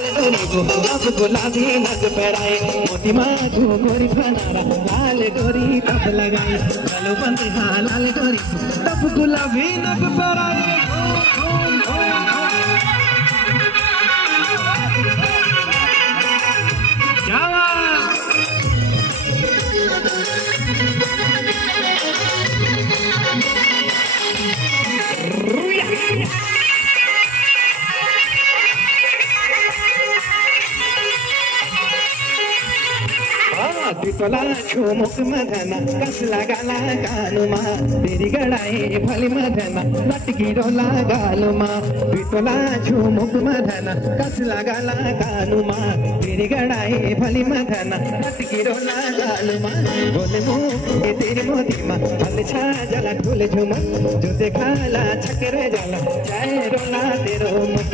अब गुलाबी नग पैराए मोती माधु गोरी बनारा लाल गोरी तब लगाई चलो बंद लाल गोरी तब गुलाबी नग पैराए बिटोला छुमुक मधना कसला गाला कानुमा तेरी गड़ाई भली मधना लटकी रोला गालुमा बिटोला छुमुक मधना कसला गाला कानुमा तेरी गड़ाई भली मधना लटकी रोला गालुमा बोले मुँह ये तेरी मोती माँ भले छा जला ढोले झुमा जो देखाला छकरे जाला चाहे रोला तेरो मुख